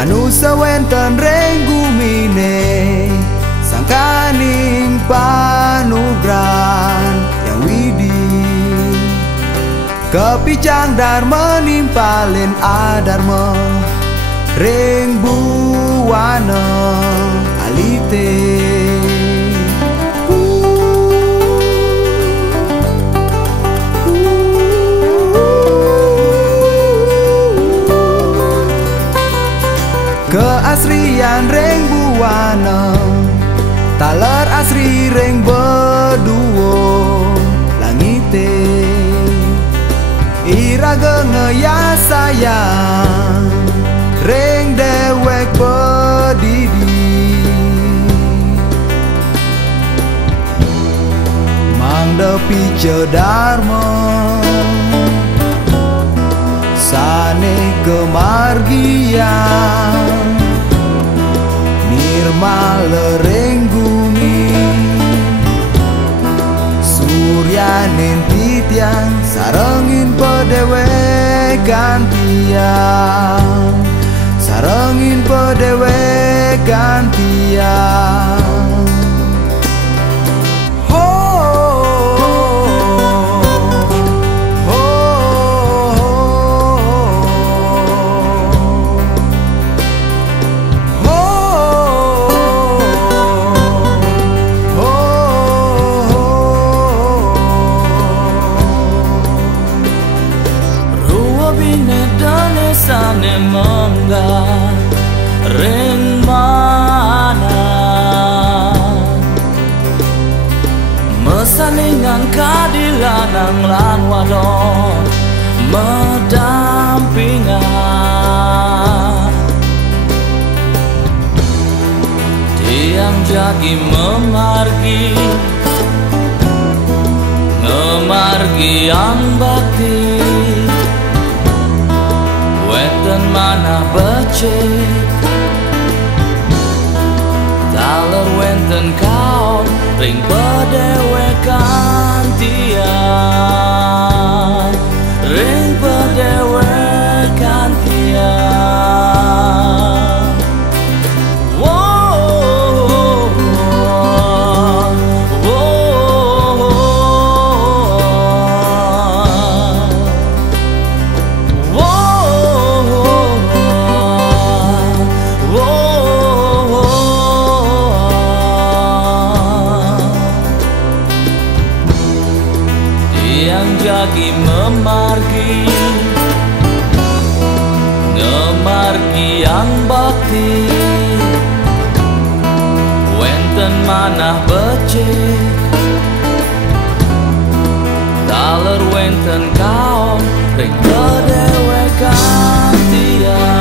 Manusia wenten reng gumine sangkaning panugran yang widi kepicang dharma nimpalin adharma reng buwana alite keasrian reng buwana taler asri reng beduo langite iraga ngeya sayang reng dewek pedidi mangdepi cedarma sane kemargian nirma lereng gumi surya nentitian sarengin pedewe gantian sarengin pedewe gantian sane mangga ring mana mesaningan kadilanang lan wadon medampingan tiang jagi memargi ngemargi yang bakti wenten mana becek taler wenten kaon ring pedewe kantian ring pedewe kantian wow, wow, yang jagi memargi ngemargi yang bakti wenten manah becek taler wenten kaon ring pedewe kantian